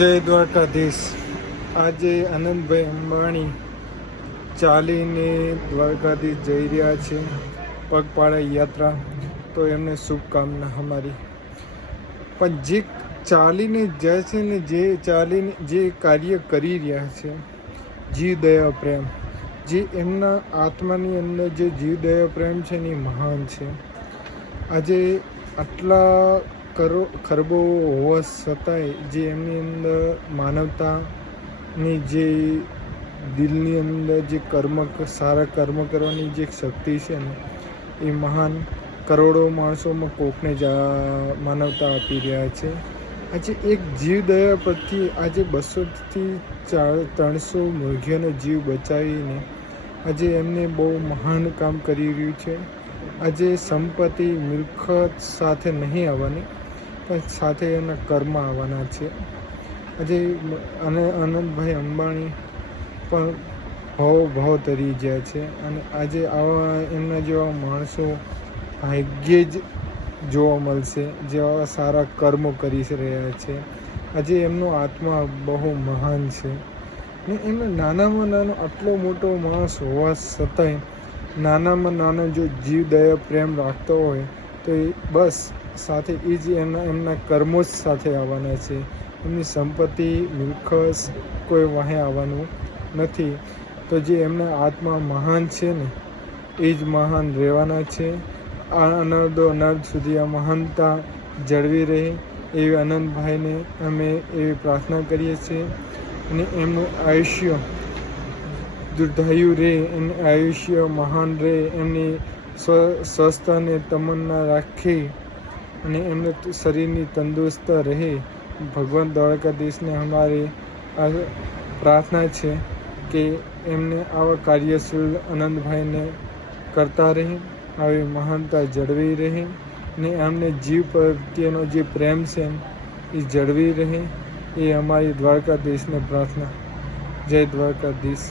જય દ્વારકાધીશ। આજે આનંદભાઈ અંબાણી ચાલીને દ્વારકાધીશ જઈ રહ્યા છે, પગપાળા યાત્રા। તો એમને શુભકામના અમારી। પણ જે ચાલીને જાય છે ને, જે ચાલીને જે કાર્ય કરી રહ્યા છે, જીવ દયા પ્રેમ, જે એમના આત્માની અંદર જે જીવ દયા પ્રેમ છે ને, એ મહાન છે। આજે આટલા ખરબો હોવા છતાંય જે એમની અંદર માનવતાની જે દિલની અંદર જે સારા કર્મ કરવાની જે શક્તિ છે ને, એ મહાન કરોડો માણસોમાં કોકને જ માનવતા આપી રહ્યા છે। આજે એક જીવ દયા પ્રત્યે આજે 200થી 300 મૃગીઓનો જીવ બચાવીને આજે એમને બહુ મહાન કામ કરી રહ્યું છે। આજે સંપત્તિ મિલકત સાથે નહીં આવવાની, પણ સાથે એના કર્મ આવવાના છે। આજે આનંદભાઈ અંબાણી પણ ભાવ તરી ગયા છે, અને આજે આવા એમના જેવા માણસો ભાગ્યે જ જોવા મળશે, જેવા સારા કર્મો કરી રહ્યા છે। આજે એમનો આત્મા બહુ મહાન છે, ને એમને નાનામાં નાનો આટલો મોટો માણસ હોવા છતાંય નાનામાં નાનો જો જીવ દયા પ્રેમ રાખતો હોય તો એ બસ સાથે એ જ એમના કર્મો જ સાથે આવવાના છે। એમની સંપત્તિ મિલકત કોઈ વાહે આવવાનું નથી। તો જે એમના આત્મા મહાન છે ને, એ જ મહાન રહેવાના છે। આ અનર્ધો અનર્ધ સુધી આ મહાનતા જળવી રહે એવી આનંદભાઈને અમે એવી પ્રાર્થના કરીએ છીએ, અને એમનું આયુષ્ય દીર્ઘાયુ રહે, એમનું આયુષ્ય મહાન રહે, એમની સ્વસ્થ અને તમન્ના રાખી અને એમને શરીરની તંદુરસ્ત રહે। ભગવાન દ્વારકાધીશને અમારી આ પ્રાર્થના છે કે એમને આવા કાર્યશીલ આનંદભાઈને કરતા રહે, આવી મહાનતા જળવી રહે, ને એમને જીવ પ્રત્યેનો જે પ્રેમ છે એ જળવી રહે, એ અમારી દ્વારકાધીશને પ્રાર્થના। જય દ્વારકાધીશ।